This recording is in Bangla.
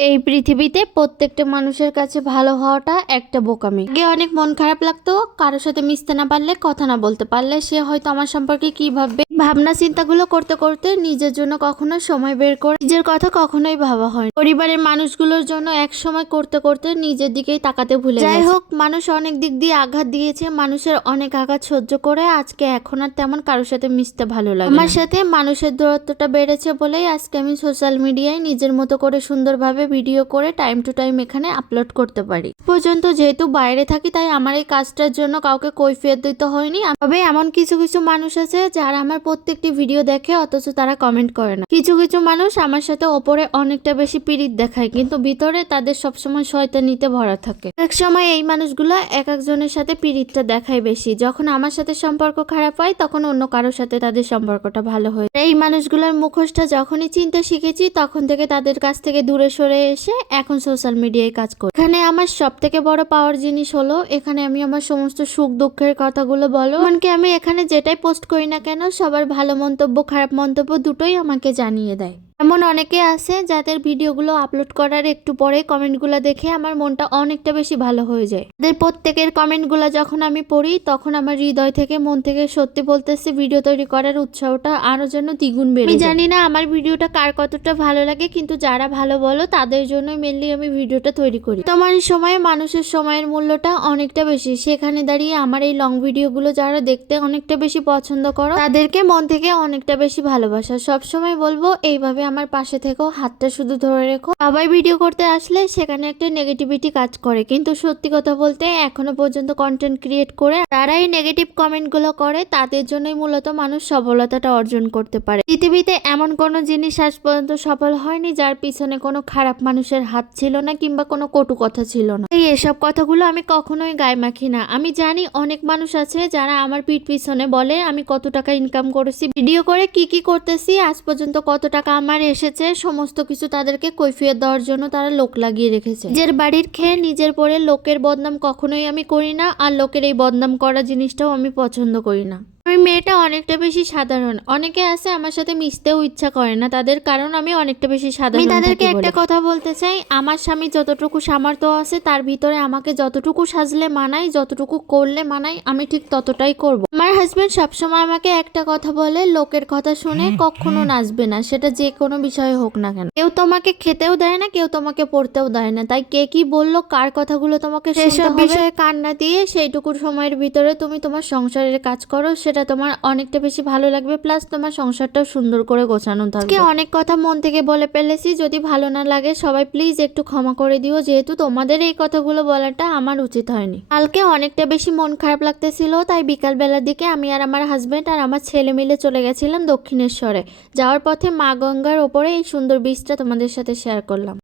এই পৃথিবীতে প্রত্যেকটা মানুষের কাছে ভালো হওয়াটা একটা বোকামি। আগে অনেক মন খারাপ লাগতো, কারোর সাথে মিশতে না পারলে, কথা না বলতে পারলে সে হয়তো আমার সম্পর্কে কি ভাববে, ভাবনা চিন্তাগুলো করতে করতে নিজের জন্য কখনো সময় বের করে নিজের কথা কখনোই ভাবা হয়। পরিবারের মানুষগুলোর জন্য এক সময় করতে করতে নিজের দিকেই তাকাতে ভুলে যাই হোক, মানুষ অনেক দিক দিয়ে আঘাত দিয়েছে, মানুষের অনেক আঘাত সহ্য করে আজকে এখন আর তেমন কারোর সাথে মিশতে ভালো লাগে। আমার সাথে মানুষের দূরত্বটা বেড়েছে বলেই আজকে আমি সোশ্যাল মিডিয়ায় নিজের মতো করে সুন্দরভাবে ভিডিও করে টাইম টু টাইম এখানে আপলোড করতে পারি। পর্যন্ত যেহেতু বাইরে থাকি তাই আমার এই কাজটার জন্য কাউকে কৈফিয়ত দিতে হয়নি। তবে এমন কিছু কিছু মানুষ আছে যারা আমার প্রত্যেকটি ভিডিও দেখে অথচ তারা কমেন্ট করে না। কিছু কিছু মানুষ আমার সাথে ওপরে অনেকটা বেশি পিরিত দেখায় কিন্তু ভিতরে তাদের সবসময় শয়তানিতে ভরা থাকে। এক সময় এই মানুষগুলো এক একজনের সাথে পিরিতটা দেখায় বেশি, যখন আমার সাথে সম্পর্ক খারাপ হয় তখন অন্য কারোর সাথে তাদের সম্পর্কটা ভালো হয়। এই মানুষগুলোর মুখোশটা যখনই চিনতে শিখেছি তখন থেকে তাদের কাছ থেকে দূরে সরে এসে এখন সোশ্যাল মিডিয়ায় কাজ করি। এখানে আমার সব থেকে বড় পাওয়ার জিনিস হলো এখানে আমি আমার সমস্ত সুখ দুঃখের কথাগুলো বলো, এমনকি আমি এখানে যেটাই পোস্ট করি না কেন সবার ভালো মন্তব্য খারাপ মন্তব্য দুটোই আমাকে জানিয়ে দেয়। এমন অনেকে আছে যাদের ভিডিওগুলো আপলোড করার একটু পরে কমেন্টগুলো দেখে আমার মনটা অনেকটা বেশি ভালো হয়ে যায়। তাদের প্রত্যেকের কমেন্টগুলো যখন আমি পড়ি তখন আমার হৃদয় থেকে মন থেকে সত্যি বলতেছে ভিডিও তৈরি করার উৎসাহটা আরো যেন দ্বিগুণ বেড়ে যায়। আমি জানি না আমার ভিডিওটা কার কতটা ভালো লাগে, কিন্তু যারা ভালো বলো তাদের জন্য মেনলি আমি ভিডিওটা তৈরি করি। বর্তমান সময়ে মানুষের সময়ের মূল্যটা অনেকটা বেশি, সেখানে দাঁড়িয়ে আমার এই লং ভিডিওগুলো যারা দেখতে অনেকটা বেশি পছন্দ করো তাদেরকে মন থেকে অনেকটা বেশি ভালোবাসা। সবসময় বলবো এইভাবে আমার পাশে থেকেও, হাতটা শুধু ধরে রেখো। সবাই ভিডিও করতে আসলে সেখানে একটা নেগেটিভিটি কাজ করে, কিন্তু সত্যি কথা বলতে এখনো পর্যন্ত কন্টেন্ট ক্রিয়েট করে তারা এই নেগেটিভ কমেন্ট গুলো করে তাদের জন্যই মূলত মানুষ সফলতাটা অর্জন করতে পারে। পৃথিবীতে এমন কোনো জিনিস আজ পর্যন্ত সফল হয়নি যার পিছনে কোনো খারাপ মানুষের হাত ছিল না কিংবা কোনো কটু কথা ছিল না। এই এসব কথাগুলো আমি কখনোই গায়ে মাখি না। আমি জানি অনেক মানুষ আছে যারা আমার পিঠ পিছনে বলে আমি কত টাকা ইনকাম করেছি, ভিডিও করে কি কি করতেছি, আজ পর্যন্ত কত টাকা আমার এসেছে, সমস্ত কিছু তাদেরকে কৈফিয়ত দেওয়ার জন্য তারা লোক লাগিয়ে রেখেছে। নিজের বাড়ির খেয়ে নিজের পরে লোকের বদনাম কখনোই আমি করি না, আর লোকের এই বদনাম করা জিনিসটাও আমি পছন্দ করি না। আমি মেয়েটা অনেকটা বেশি সাধারণ, অনেকে আছে আমার সাথে মিশতেও ইচ্ছা করে না তাদের কারণ আমি অনেকটা বেশি সাধারণ। আমি তাদেরকে একটা কথা বলতে চাই, আমার স্বামী যতটুকু সামর্থ্য আছে তার ভিতরে আমাকে যতটুকু সাজলে মানাই, যতটুকু করলে মানাই আমি ঠিক ততটাই করব। আমার হাজবেন্ড সবসময় আমাকে একটা কথা বলে, লোকের কথা শুনে কখনো নাচবে না, সেটা যে কোনো বিষয় হোক না কেন। কেউ তোমাকে খেতেও দেয় না, কেউ তোমাকে পড়তেও দেয় না, তাই কে কি বললো কার কথাগুলো তোমাকে সেসব বিষয়ে কান না দিয়ে সেইটুকু সময়ের ভিতরে তুমি তোমার সংসারের কাজ করো, সেটা তোমার অনেকটা বেশি ভালো লাগবে, প্লাস তোমার সংসারটাও সুন্দর করে গোছানো থাকবে। অনেক কথা মন থেকে বলে ফেলেছি, যদি ভালো না লাগে সবাই প্লিজ একটু ক্ষমা করে দিও, যেহেতু তোমাদের এই কথাগুলো বলাটা আমার উচিত হয়নি। কালকে অনেকটা বেশি মন খারাপ লাগতেছিল, তাই বিকাল বেলার দিকে আমি আর আমার হাজবেন্ড আর আমার ছেলে মিলে চলে গেছিলাম দক্ষিণেশ্বরে। যাওয়ার পথে মা গঙ্গার ওপরে এই সুন্দর বীজটা তোমাদের সাথে শেয়ার করলাম।